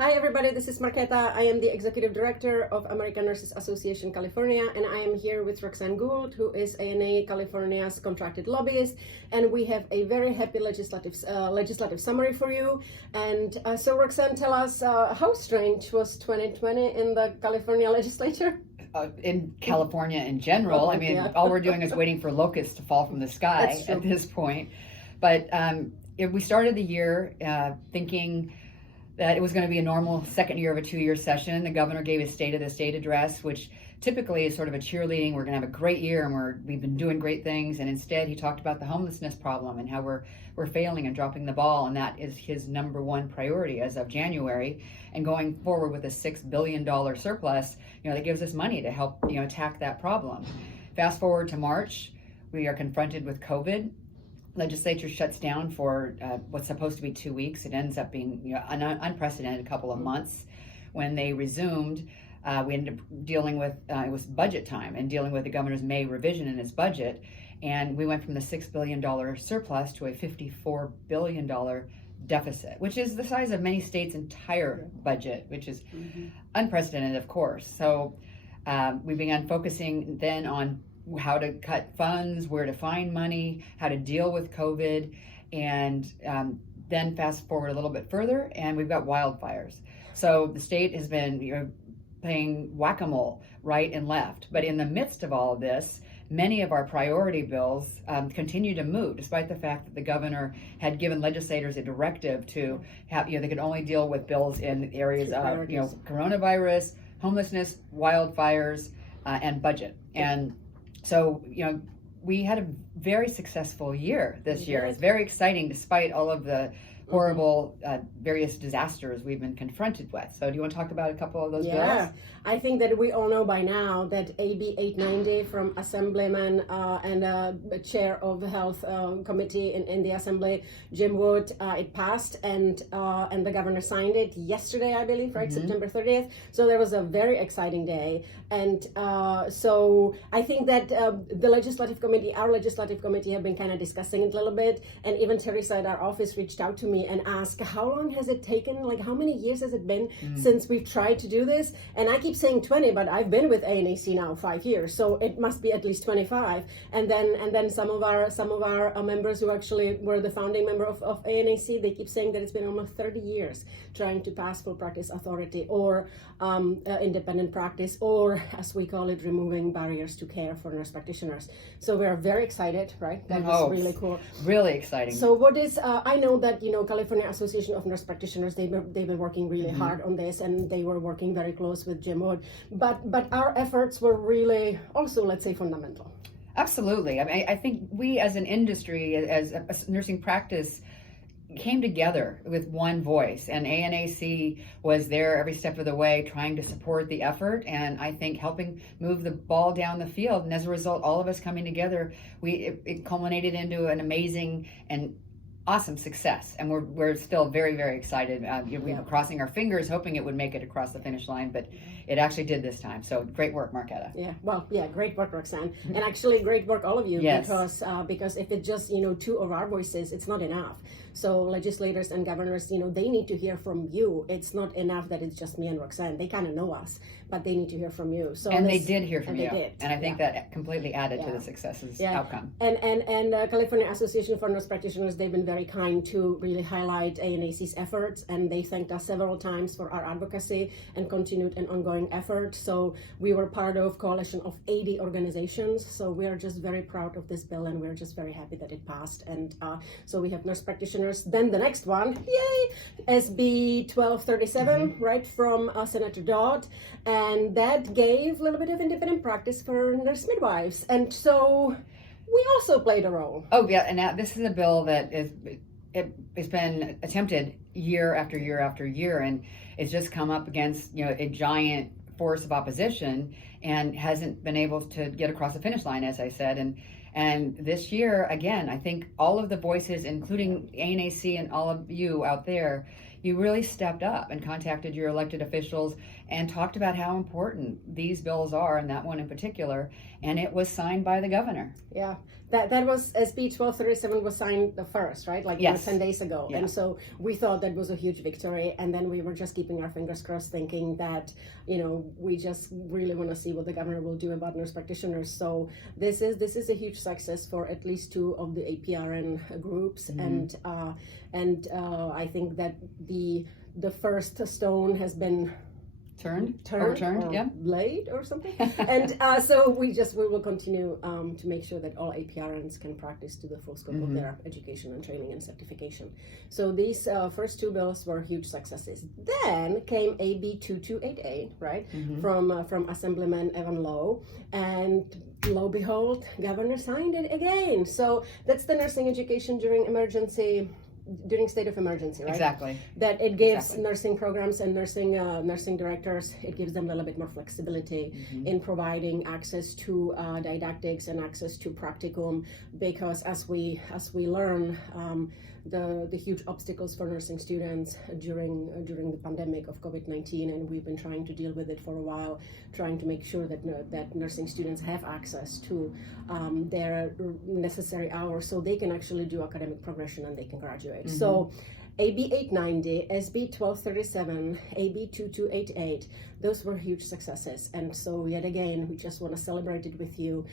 Hi everybody, this is Marketa. I am the Executive Director of American Nurses Association California, and I am here with Roxanne Gould, who is ANA California's contracted lobbyist, and we have a very happy legislative summary for you. And so Roxanne, tell us, how strange was 2020 in the California legislature? In California in general. I mean, all we're doing is waiting for locusts to fall from the sky at this point. But we started the year thinking that it was going to be a normal second year of a 2-year session. The governor gave his State of the State address, which typically is sort of a cheerleading. We're going to have a great year, and we've been doing great things. And instead, he talked about the homelessness problem and how we're failing and dropping the ball, and that is his number one priority as of January. And going forward with a $6 billion surplus, that gives us money to help attack that problem. Fast forward to March, we are confronted with COVID. Legislature shuts down for what's supposed to be 2 weeks. It ends up being an unprecedented couple of months. When they resumed, we ended up dealing with, it was budget time, and dealing with the governor's May revision in his budget. And we went from the $6 billion surplus to a $54 billion deficit, which is the size of many states' entire budget, which is unprecedented, of course. So we began focusing then on how to cut funds, where to find money, how to deal with COVID, and then fast forward a little bit further, and we've got wildfires. So the state has been playing whack-a-mole right and left. But in the midst of all of this, many of our priority bills continue to move, despite the fact that the governor had given legislators a directive to have, they could only deal with bills in areas of, coronavirus, homelessness, wildfires, and budget. And so, we had a very successful year this year. It's very exciting despite all of the horrible various disasters we've been confronted with. So do you want to talk about a couple of those bills? Yeah, I think that we all know by now that AB 890 from Assemblyman and Chair of the Health Committee in the Assembly, Jim Wood, it passed, and the governor signed it yesterday, I believe, right? September 30th. So there was a very exciting day. And so I think that the legislative committee, our legislative committee, have been kind of discussing it a little bit. And even Teresa at our office reached out to me and asked, how long has it taken? Like, how many years has it been since we've tried to do this? And I keep saying 20, but I've been with ANAC now 5 years, so it must be at least 25. And then some of our members who actually were the founding member of ANAC, they keep saying that it's been almost 30 years trying to pass full practice authority or independent practice, or as we call it, removing barriers to care for nurse practitioners. So we're very excited, right? That was really cool. Really exciting. So what is, I know that, California Association of Nurse Practitioners, they've been working really hard on this, and they were working very close with Jim Wood. But our efforts were really also, let's say, fundamental. Absolutely. I mean, I think we as an industry, as a nursing practice, came together with one voice, and ANAC was there every step of the way trying to support the effort, and I think helping move the ball down the field. And as a result, all of us coming together, it culminated into an amazing and awesome success, and we're still very, very excited. We were crossing our fingers, hoping it would make it across the finish line, but it actually did this time. So great work, Marketa. Great work, Roxanne, and actually great work, all of you. Yes. Because if it's just two of our voices, it's not enough. So legislators and governors, they need to hear from you. It's not enough that it's just me and Roxanne. They kind of know us, but they need to hear from you. So they did hear from you, and I think that completely added to the success's outcome. And California Association for Nurse Practitioners, they've been very kind to really highlight ANAC's efforts, and they thanked us several times for our advocacy and continued and ongoing effort. So we were part of a coalition of 80 organizations. So we are just very proud of this bill, and we're just very happy that it passed. And so we have nurse practitioners. Then the next one, yay, SB 1237, right, from Senator Dodd, and that gave a little bit of independent practice for nurse midwives. And so we also played a role. Oh yeah, and now this is a bill that it's been attempted year after year after year, and it's just come up against a giant force of opposition and hasn't been able to get across the finish line, as I said. And this year, again, I think all of the voices, including ANAC and all of you out there, you really stepped up and contacted your elected officials and talked about how important these bills are, and that one in particular, and it was signed by the governor. Yeah, That was SB 1237 was signed the first, right? Like Yes. 10 days ago. Yeah. And so we thought that was a huge victory. And then we were just keeping our fingers crossed, thinking that, we just really want to see what the governor will do about nurse practitioners. So this is a huge success for at least two of the APRN groups. Mm-hmm. And I think that the first stone has been overturned, or yeah. laid or something. And so we will continue to make sure that all APRNs can practice to the full scope of their education and training and certification. So these first two bills were huge successes. Then came AB 2288, right, from Assemblyman Evan Lowe, and lo and behold, Governor signed it again. So that's the nursing education during state of emergency, right? Exactly. That it gives nursing programs and nursing directors, it gives them a little bit more flexibility in providing access to didactics and access to practicum, because as we learn the huge obstacles for nursing students during the pandemic of COVID-19, and we've been trying to deal with it for a while, trying to make sure that nursing students have access to their necessary hours so they can actually do academic progression and they can graduate. So AB 890, SB 1237, AB 2288, those were huge successes. And so yet again, we just want to celebrate it with you,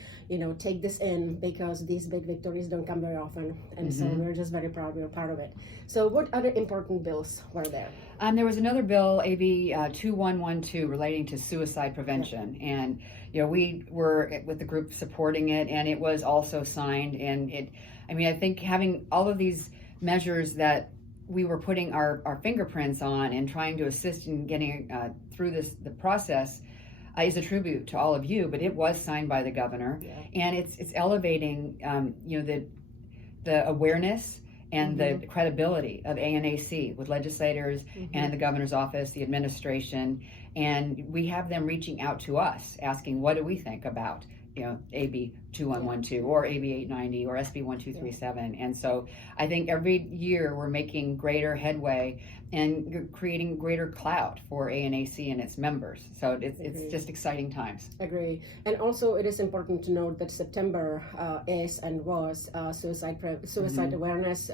take this in, because these big victories don't come very often. And so we're just very proud we're part of it. So what other important bills were there? There was another bill, AB 2112, relating to suicide prevention. And, we were with the group supporting it, and it was also signed. And I think having all of these measures that we were putting our fingerprints on and trying to assist in getting through the process is a tribute to all of you. But it was signed by the governor, and it's elevating the awareness and the credibility of ANAC with legislators and the governor's office, the administration, and we have them reaching out to us asking, what do we think about AB 2112 or AB 890 or SB 1237. And so I think every year we're making greater headway and creating greater clout for ANAC and its members. So it's just exciting times. Agree. And also it is important to note that September is and was suicide awareness,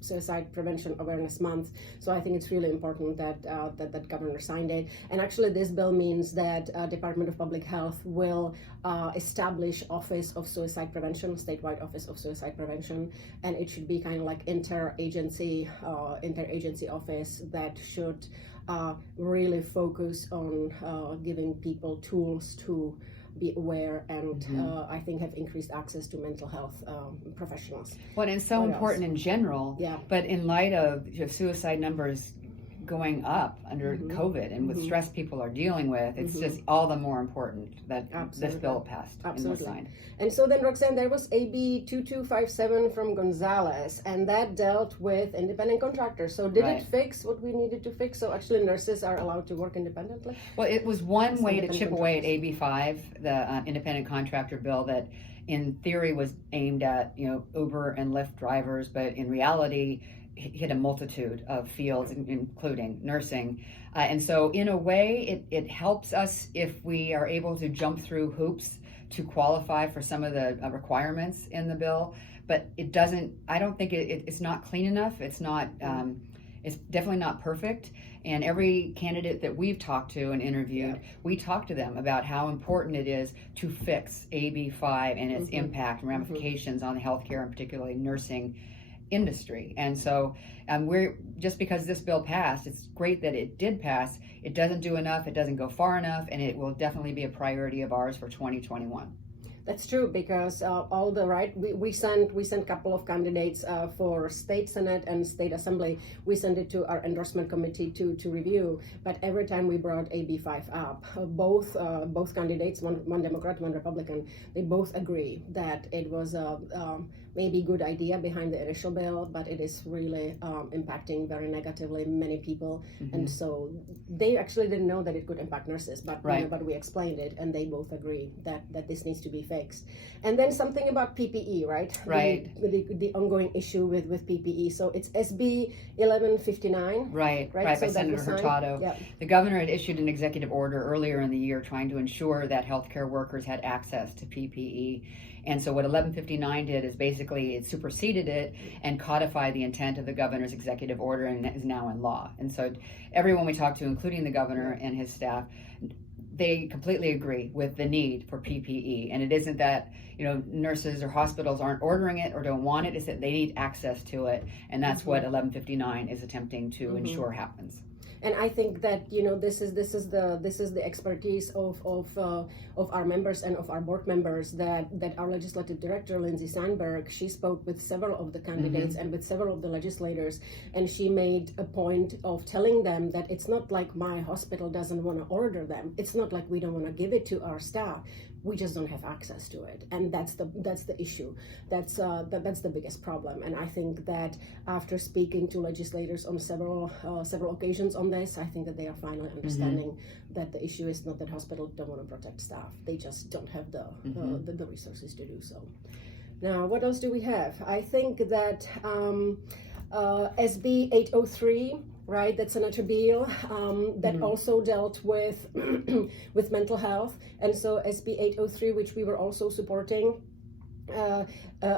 suicide prevention awareness month. So I think it's really important that governor signed it. And actually this bill means that Department of Public Health will establish Office of Suicide Prevention, statewide Office of Suicide Prevention, and it should be kind of like interagency office that should really focus on giving people tools to be aware and I think have increased access to mental health professionals. Well, and it's so important in general, but in light of suicide numbers going up under COVID and with stress people are dealing with, it's just all the more important that this bill passed and was signed. And so then, Roxanne, there was AB 2257 from Gonzalez, and that dealt with independent contractors. So did it fix what we needed to fix? So actually nurses are allowed to work independently? Well, it was one way to chip away at AB 5, the independent contractor bill that in theory was aimed at Uber and Lyft drivers, but in reality hit a multitude of fields, including nursing. And so in a way, it helps us if we are able to jump through hoops to qualify for some of the requirements in the bill. But it doesn't, I don't think it's not clean enough. It's not, it's definitely not perfect. And every candidate that we've talked to and interviewed, we talk to them about how important it is to fix AB 5 and its impact and ramifications on the healthcare and particularly nursing industry. And so we're just because this bill passed, it's great that it did pass. It doesn't do enough, it doesn't go far enough, and it will definitely be a priority of ours for 2021. That's true, because we sent a couple of candidates for state senate and state assembly. We sent it to our endorsement committee to review. But every time we brought AB 5 up, both candidates, one Democrat, one Republican, they both agree that it was a maybe good idea behind the initial bill, but it is really impacting very negatively many people. And so they actually didn't know that it could impact nurses, but but we explained it, and they both agree that this needs to be fixed. And then something about PPE, right? The ongoing issue with PPE. So it's SB 1159. Right, so by Senator Hurtado. Yeah. The governor had issued an executive order earlier in the year trying to ensure that healthcare workers had access to PPE. And so what 1159 did is basically it superseded it and codified the intent of the governor's executive order, and is now in law. And so everyone we talked to, including the governor and his staff, they completely agree with the need for PPE. And it isn't that, nurses or hospitals aren't ordering it or don't want it, it's that they need access to it. And that's what 1159 is attempting to ensure happens. And I think that this is the expertise of our members and of our board members, that our legislative director Lindsay Sandberg, she spoke with several of the candidates and with several of the legislators, and she made a point of telling them that it's not like my hospital doesn't want to order them, it's not like we don't want to give it to our staff, we just don't have access to it. And that's the issue. That's the biggest problem. And I think that after speaking to legislators on several occasions on this, I think that they are finally understanding that the issue is not that hospitals don't want to protect staff, they just don't have the resources to do so. Now, what else do we have? I think that SB 803, right? That's Senator Beal that also dealt with with mental health, and so SB 803, which we were also supporting,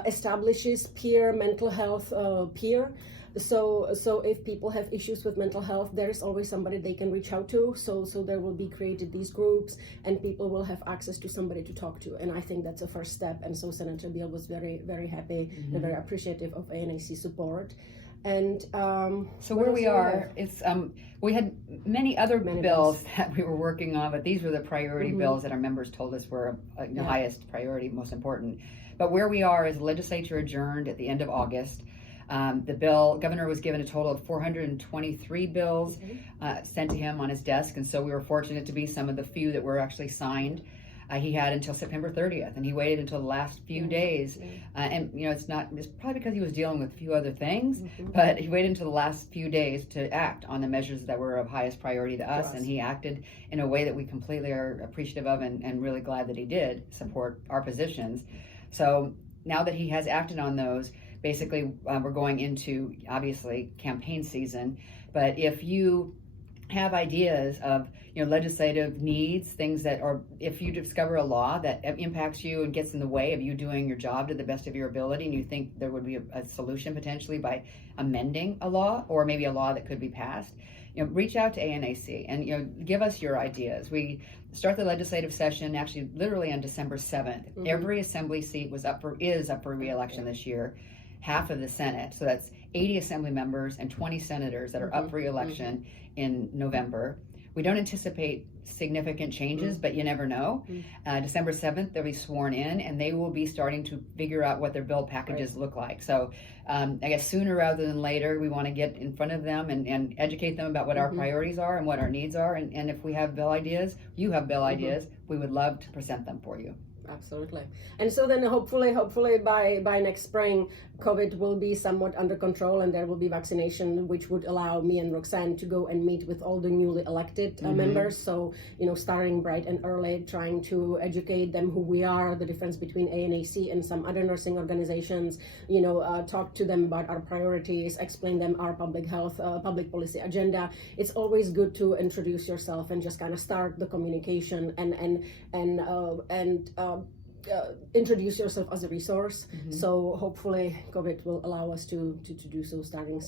establishes peer mental health peer. So if people have issues with mental health, there is always somebody they can reach out to. So there will be created these groups, and people will have access to somebody to talk to. And I think that's a first step. And so Senator Beal was very, very happy and very appreciative of ANAC support. And so where we are, it's we had many other bills that we were working on, but these were the priority bills that our members told us were the highest priority, most important. But where we are is the legislature adjourned at the end of August. The governor was given a total of 423 bills sent to him on his desk, and so we were fortunate to be some of the few that were actually signed. He had until September 30th, and he waited until the last few days. And it's probably because he was dealing with a few other things, but he waited until the last few days to act on the measures that were of highest priority to us. And he acted in a way that we completely are appreciative of, and really glad that he did support our positions. So now that he has acted on those, basically we're going into, obviously, campaign season. But if you have ideas of legislative needs, things that are, if you discover a law that impacts you and gets in the way of you doing your job to the best of your ability, and you think there would be a solution potentially by amending a law, or maybe a law that could be passed, reach out to ANAC and give us your ideas. We start the legislative session actually literally on December 7th. Every assembly seat is up for re-election this year. Half of the Senate, so that's 80 assembly members and 20 senators that are up for re-election in November. We don't anticipate significant changes, but you never know. December 7th, they'll be sworn in, and they will be starting to figure out what their bill packages look like. So I guess sooner rather than later, we want to get in front of them and educate them about what our priorities are and what our needs are. And if we have bill ideas, you have bill ideas, we would love to present them for you. Absolutely. And so then hopefully by next spring, COVID will be somewhat under control, and there will be vaccination, which would allow me and Roxanne to go and meet with all the newly elected members. So, starting bright and early, trying to educate them who we are, the difference between ANAC and some other nursing organizations, talk to them about our priorities, explain them our public health, public policy agenda. It's always good to introduce yourself and just kind of start the communication and introduce yourself as a resource. So hopefully COVID will allow us to do so starting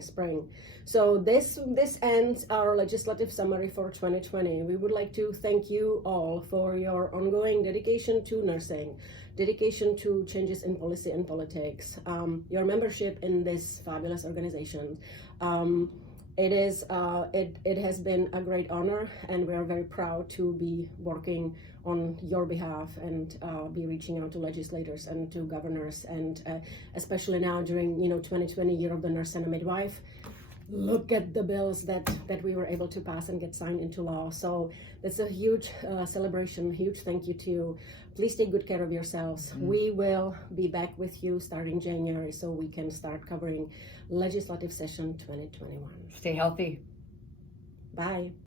spring. So this ends our legislative summary for 2020. We would like to thank you all for your ongoing dedication to nursing, dedication to changes in policy and politics, your membership in this fabulous organization. It has been a great honor, and we are very proud to be working on your behalf and be reaching out to legislators and to governors, and especially now during 2020, Year of the Nurse and a Midwife. Look at the bills that we were able to pass and get signed into law. So that's a huge celebration, huge thank you to you. Please take good care of yourselves. We will be back with you starting January, so we can start covering legislative session 2021. Stay healthy. Bye.